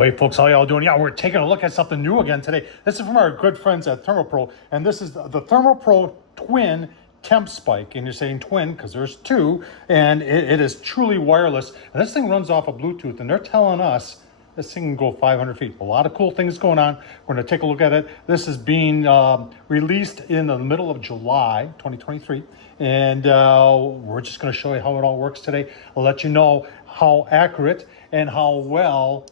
Wait, folks, how y'all doing? Yeah, we're taking a look at something new again today. This is from our good friends at ThermoPro, and this is the ThermoPro Twin TempSpike. And you're saying twin because there's two, and it is truly wireless. And this thing runs off of Bluetooth, and they're telling us this thing can go 500 feet. A lot of cool things going on. We're going to take a look at it. This is being released in the middle of July 2023, and we're just going to show you how it all works today. I'll let you know how accurate and how well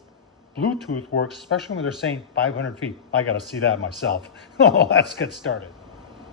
Bluetooth works, especially when they're saying 500 feet. I got to see that myself. Let's get started.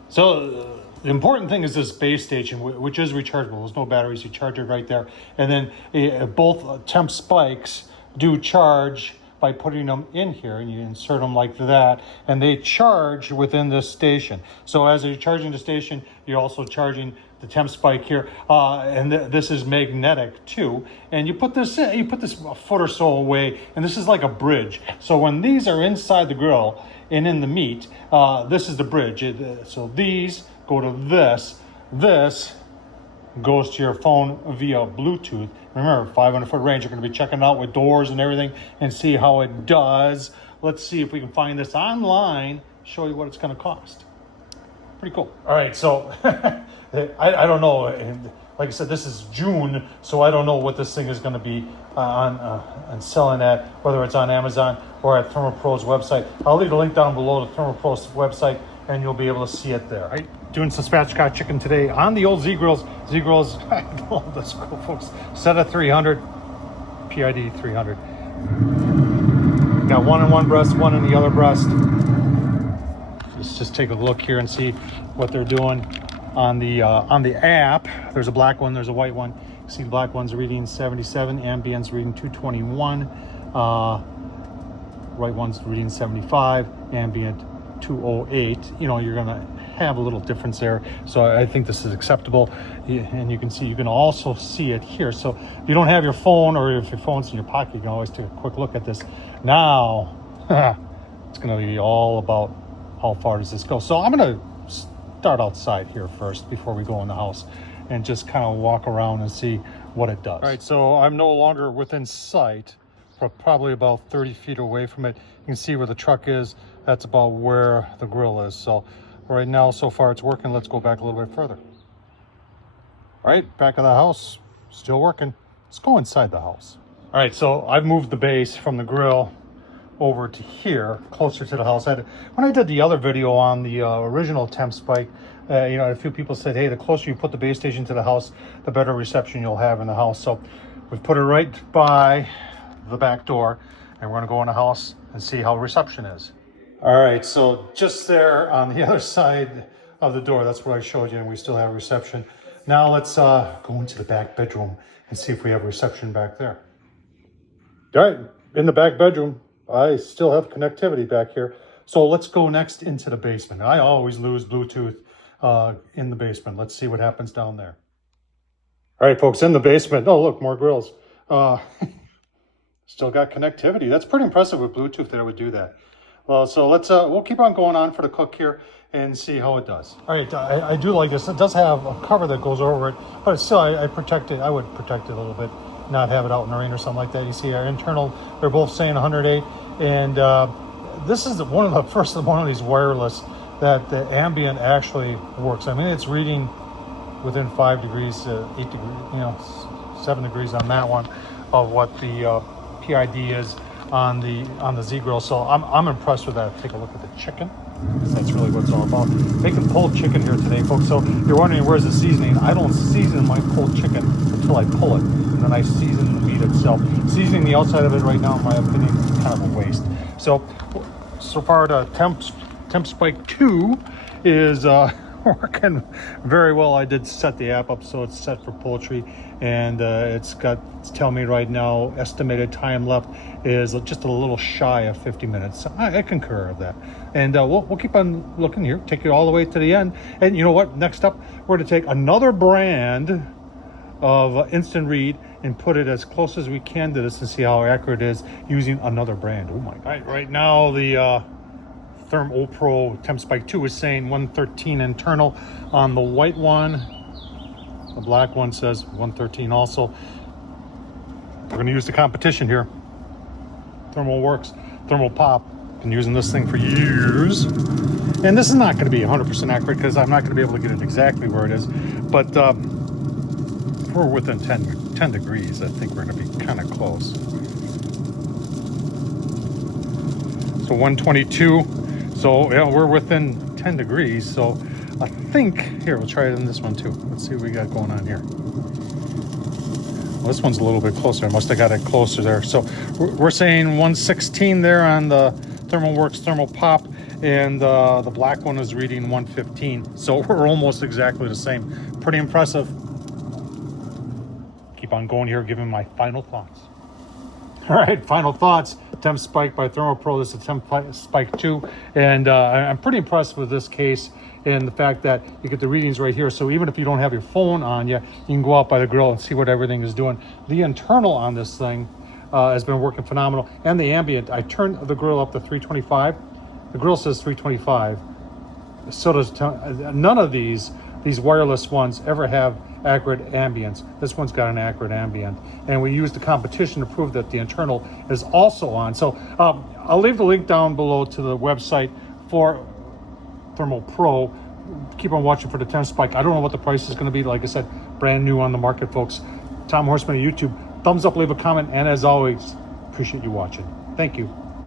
So the important thing is this base station, which is rechargeable. There's no batteries. You charge it right there. And then both temp spikes do charge by putting them in here, and you insert them like that, and they charge within this station. So as you're charging the station, you're also charging the temp spike here, and this is magnetic too. And you put this in, you put this a foot or so away, and this is like a bridge. So when these are inside the grill and in the meat, this is the bridge. So these go to this. This goes to your phone via Bluetooth. Remember, 500-foot range. You're going to be checking out with doors and everything and see how it does. Let's see if we can find this online, show you what it's going to cost. Pretty cool. All right, so I don't know. Like I said, this is June, so I don't know what this thing is going to be on selling at, whether it's on Amazon or at ThermoPro's website. I'll leave a link down below to ThermoPro's website, and you'll be able to see it there. Right? Doing some spatchcock chicken today on the old Z-Grills. Z-Grills, I love this grill, folks. Set at 300, PID 300. Got one in one breast, one in the other breast. Let's just take a look here and see what they're doing on the app. There's a black one, there's a white one. You see the black one's reading 77, ambient's reading 221. Right one's reading 75, ambient 208. You know, you're gonna have a little difference there, so I think this is acceptable. And you can see, you can also see it here. So if you don't have your phone, or if your phone's in your pocket, you can always take a quick look at this. Now it's going to be all about how far does this go. So I'm going to start outside here first before we go in the house and just kind of walk around and see what it does. All right, so I'm no longer within sight, but probably about 30 feet away from it. You can see where the truck is. That's about where the grill is. So right now, so far it's working. Let's go back a little bit further. All right, back of the house, still working. Let's go inside the house. All right, so I've moved the base from the grill over to here, closer to the house. When I did the other video on the original TemSpike, you know, a few people said, hey, the closer you put the base station to the house, the better reception you'll have in the house. So we've put it right by the back door, and we're gonna go in the house and see how reception is. All right, so just there on the other side of the door, that's where I showed you, and we still have reception. Now let's go into the back bedroom and see if we have reception back there. All right, in the back bedroom, I still have connectivity back here. So let's go next into the basement. I always lose Bluetooth in the basement. Let's see what happens down there. All right, folks, in the basement. Oh, look, more grills. Still got connectivity. That's pretty impressive with Bluetooth that it would do that. So let's we'll keep on going on for the cook here and see how it does. All right, I do like this. It does have a cover that goes over it, but still I protect it. I would protect it a little bit, not have it out in the rain or something like that. You see our internal, they're both saying 108, and this is one of the first one of these wireless that the ambient actually works. I mean, it's reading within 5 degrees, 8 degrees, you know, 7 degrees on that one of what the PID is on the Z-Grill. So I'm impressed with that. Take a look at the chicken. That's really what it's all about. Making pulled chicken here today, folks. So you're wondering where's the seasoning. I don't season my pulled chicken until I pull it, and then I season the meat itself. Seasoning the outside of it right now, in my opinion, is kind of a waste. So far the TempSpike 2 is working very well. I did set the app up so it's set for poultry, and it's telling me right now estimated time left is just a little shy of 50 minutes. I concur with that, and we'll keep on looking here, take it all the way to the end. And you know what, next up we're going to take another brand of instant read and put it as close as we can to this and see how accurate it is using another brand. Oh my god. Right now the ThermoPro TempSpike 2 is saying 113 internal on the white one. The black one says 113 also. We're going to use the competition here. Thermal Works, Thermal Pop. Been using this thing for years. And this is not going to be 100% accurate because I'm not going to be able to get it exactly where it is. But we're within 10 degrees. I think we're going to be kind of close. So 122. So yeah, we're within 10 degrees. So I think, here, we'll try it in this one too. Let's see what we got going on here. Well, this one's a little bit closer. I must have got it closer there. So we're saying 116 there on the ThermoWorks Thermal Pop, and the black one is reading 115. So we're almost exactly the same. Pretty impressive. Keep on going here, giving my final thoughts. All right, final thoughts. TempSpike by ThermoPro. This is TempSpike 2, and I'm pretty impressed with this case and the fact that you get the readings right here. So even if you don't have your phone on you, you can go out by the grill and see what everything is doing. The internal on this thing has been working phenomenal, and the ambient. I turned the grill up to 325. The grill says 325. So does none of these wireless ones ever have accurate ambience. This one's got an accurate ambient, and we used the competition to prove that the internal is also on. So I'll leave the link down below to the website for ThermoPro. Keep on watching for the TemSpike. I don't know what the price is going to be. Like I said, brand new on the market, folks. Tom Horsman on YouTube. Thumbs up, leave a comment, and as always, appreciate you watching. Thank you.